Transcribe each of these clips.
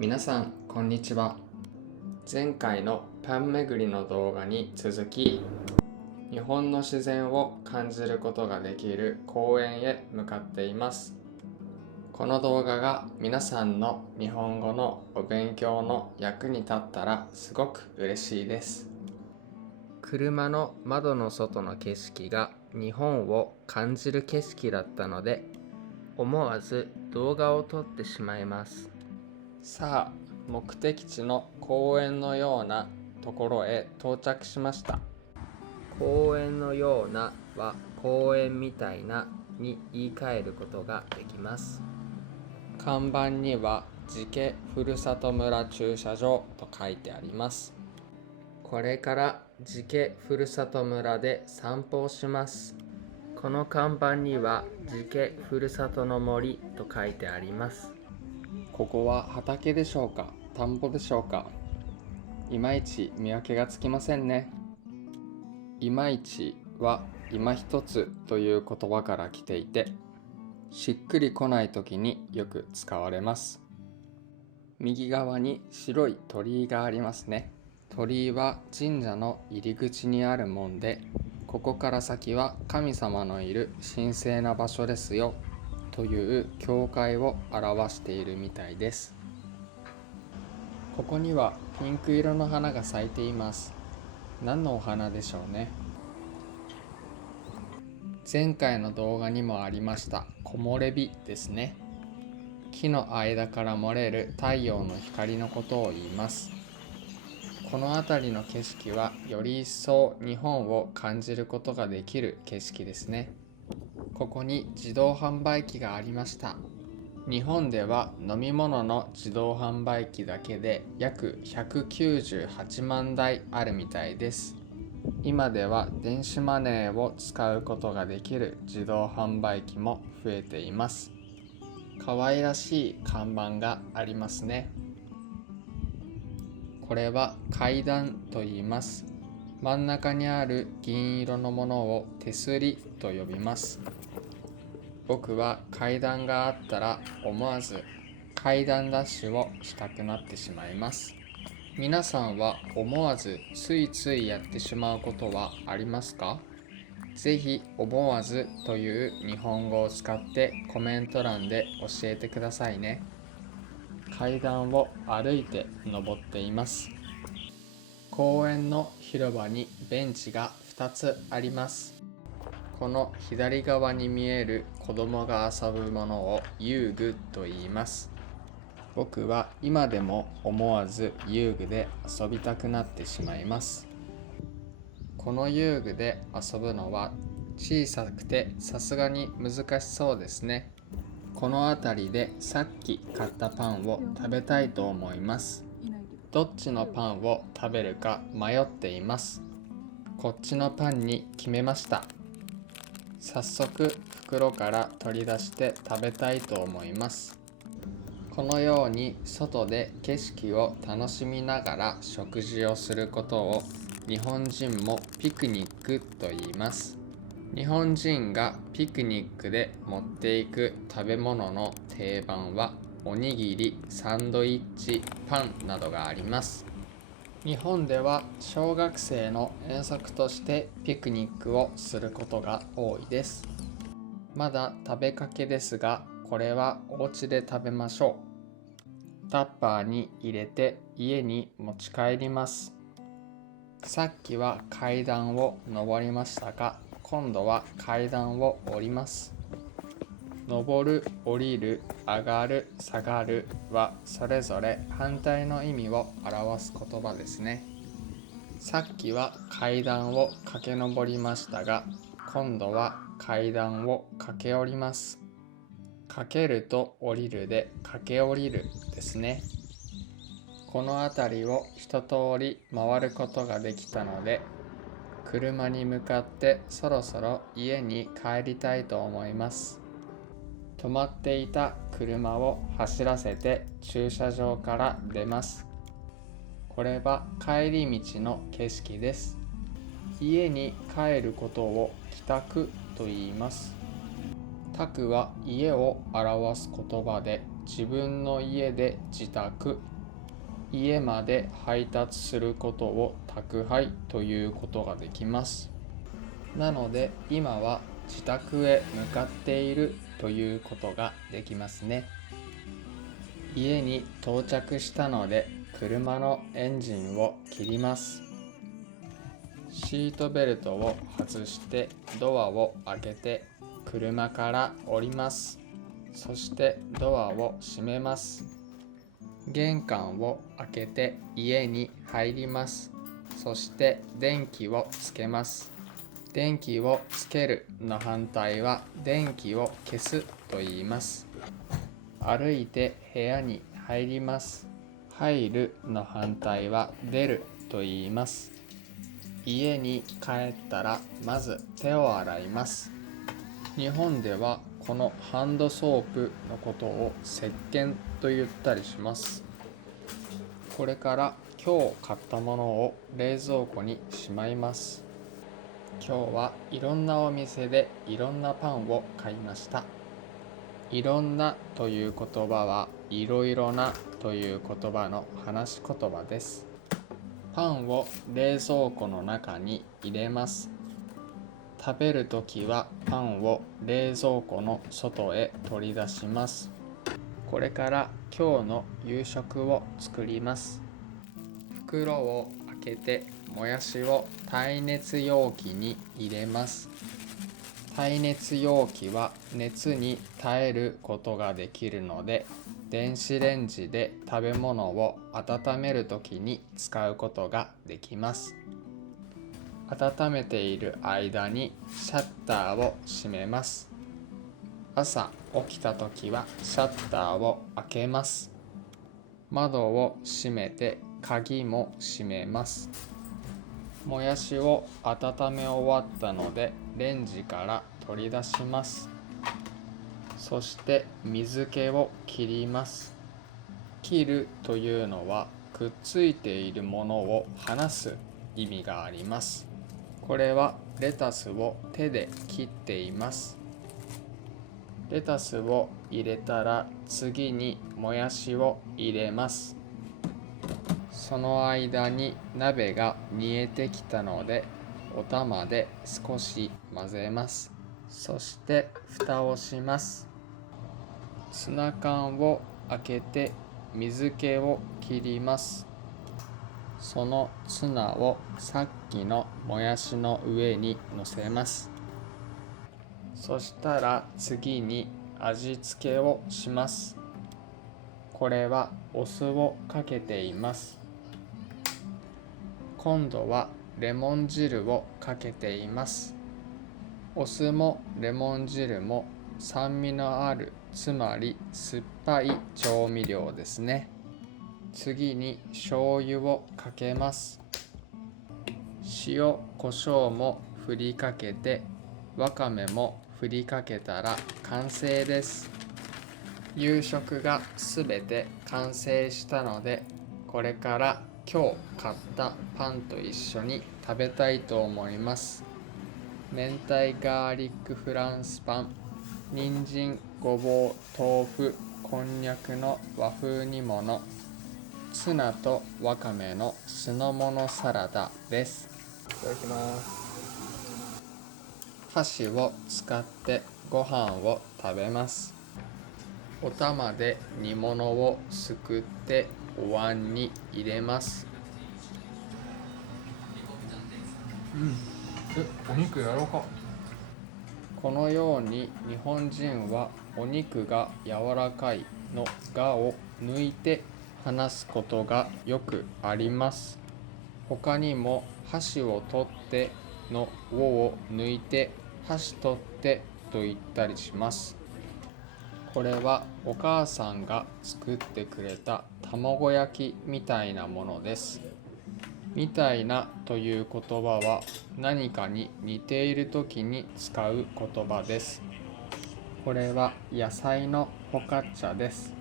皆さんこんにちは。前回のパン巡りの動画に続き、日本の自然を感じることができる公園へ向かっています。この動画が皆さんの日本語のお勉強の役に立ったらすごく嬉しいです。車の窓の外の景色が日本を感じる景色だったので、思わず動画を撮ってしまいます。さあ、目的地の公園のようなところへ到着しました。公園のようなは公園みたいなに言い換えることができます。看板には寺家ふるさと村駐車場と書いてあります。これから寺家ふるさと村で散歩をします。この看板には寺家ふるさとの森と書いてあります。ここは畑でしょうか、田んぼでしょうか。いまいち見分けがつきませんね。いまいちは今一つという言葉から来ていて、しっくりこない時によく使われます。右側に白い鳥居がありますね。鳥居は神社の入り口にあるもんで、ここから先は神様のいる神聖な場所ですよという教会を表しているみたいです。ここにはピンク色の花が咲いています。何のお花でしょうね。前回の動画にもありました木漏れ日ですね。木の間から漏れる太陽の光のことを言います。この辺りの景色はより一層日本を感じることができる景色ですね。ここに自動販売機がありました。日本では飲み物の自動販売機だけで約198万台あるみたいです。今では電子マネーを使うことができる自動販売機も増えています。可愛らしい看板がありますね。これは階段と言います。真ん中にある銀色のものを手すりと呼びます。僕は階段があったら思わず階段ダッシュをしたくなってしまいます。皆さんは思わずついついやってしまうことはありますか？ぜひ思わずという日本語を使ってコメント欄で教えてくださいね。階段を歩いて登っています。公園の広場にベンチが2つあります。この左側に見える子供が遊ぶものを遊具と言います。僕は今でも思わず遊具で遊びたくなってしまいます。この遊具で遊ぶのは小さくてさすがに難しそうですね。この辺りでさっき買ったパンを食べたいと思います。どっちのパンを食べるか迷っています。こっちのパンに決めました。早速袋から取り出して食べたいと思います。このように外で景色を楽しみながら食事をすることを日本人もピクニックと言います。日本人がピクニックで持っていく食べ物の定番はおにぎり、サンドイッチ、パンなどがあります。日本では小学生の遠足としてピクニックをすることが多いです。まだ食べかけですが、これはお家で食べましょう。タッパーに入れて家に持ち帰ります。さっきは階段を上りましたが、今度は階段を降ります。上る、降りる、上がる、下がるはそれぞれ反対の意味を表す言葉ですね。さっきは階段を駆け上りましたが、今度は階段を駆け下ります。かけると降りるで駆け下りるですね。この辺りを一通り回ることができたので、車に向かってそろそろ家に帰りたいと思います。止まっていた車を走らせて駐車場から出ます。これは帰り道の景色です。家に帰ることを帰宅と言います。宅は家を表す言葉で自分の家で自宅、家まで配達することを宅配ということができます。なので今は自宅へ向かっているということができますね。家に到着したので車のエンジンを切ります。シートベルトを外してドアを開けて車から降ります。そしてドアを閉めます。玄関を開けて家に入ります。そして電気をつけます。電気をつけるの反対は電気を消すと言います。歩いて部屋に入ります。入るの反対は出ると言います。家に帰ったらまず手を洗います。日本ではこのハンドソープのことを石鹸と言ったりします。これから今日買ったものを冷蔵庫にしまいます。今日はいろんなお店でいろんなパンを買いました。いろんなという言葉はいろいろなという言葉の話し言葉です。パンを冷蔵庫の中に入れます。食べるときはパンを冷蔵庫の外へ取り出します。これから今日の夕食を作ります。袋を開けてもやしを耐熱容器に入れます。耐熱容器は熱に耐えることができるので、電子レンジで食べ物を温めるときに使うことができます。温めている間にシャッターを閉めます。朝起きたときはシャッターを開けます。窓を閉めて鍵も閉めます。もやしを温め終わったのでレンジから取り出します。そして水気を切ります。切るというのはくっついているものを離す意味があります。これはレタスを手で切っています。レタスを入れたら次にもやしを入れます。その間に鍋が煮えてきたのでお玉で少し混ぜます。そして蓋をします。ツナ缶を開けて水気を切ります。そのツナをさっきのもやしの上に乗せます。そしたら次に味付けをします。これはお酢をかけています。今度はレモン汁をかけています。お酢もレモン汁も酸味のある、つまり酸っぱい調味料ですね。次に醤油をかけます。塩、胡椒も振りかけて、わかめも振りかけたら完成です。夕食がすべて完成したので、これから今日買ったパンと一緒に食べたいと思います。明太ガーリックフランスパン、人参、ごぼう、豆腐、こんにゃくの和風煮物、ツナとわかめの酢の物サラダです。いただきます。箸を使ってご飯を食べます。お玉で煮物をすくってお椀に入れます。お肉やろうか。このように日本人はお肉が柔らかいのがを抜いて話すことがよくあります。他にも箸を取ってのをを抜いて箸取ってと言ったりします。これはお母さんが作ってくれた卵焼きみたいなものです。みたいなという言葉は何かに似ているときに使う言葉です。これは野菜のフォカッチャです。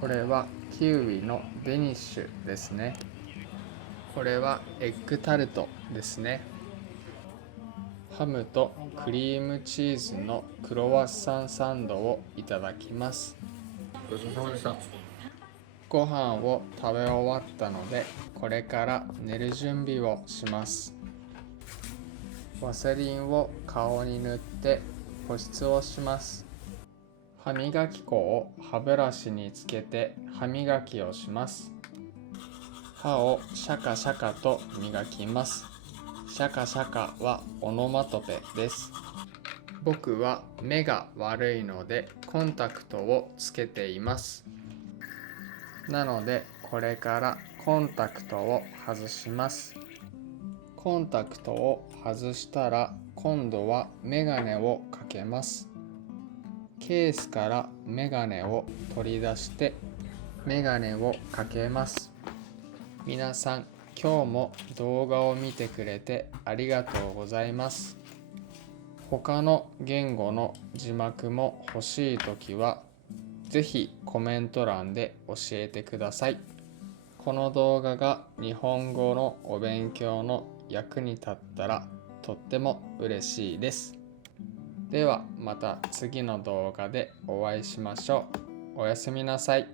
これはキウイのデニッシュですね。これはエッグタルトですね。ハムとクリームチーズのクロワッサンサンドをいただきます。ごちそうさまでした。ご飯を食べ終わったので、これから寝る準備をします。ワセリンを顔に塗って保湿をします。歯磨き粉を歯ブラシにつけて歯磨きをします。歯をシャカシャカと磨きます。シャカシャカはオノマトペです。僕は目が悪いのでコンタクトをつけています。なのでこれからコンタクトを外します。コンタクトを外したら今度はメガネをかけます。ケースからメガネを取り出してメガネをかけます。皆さん、今日も動画を見てくれてありがとうございます。他の言語の字幕も欲しいときは、ぜひコメント欄で教えてください。この動画が日本語のお勉強の役に立ったらとっても嬉しいです。ではまた次の動画でお会いしましょう。おやすみなさい。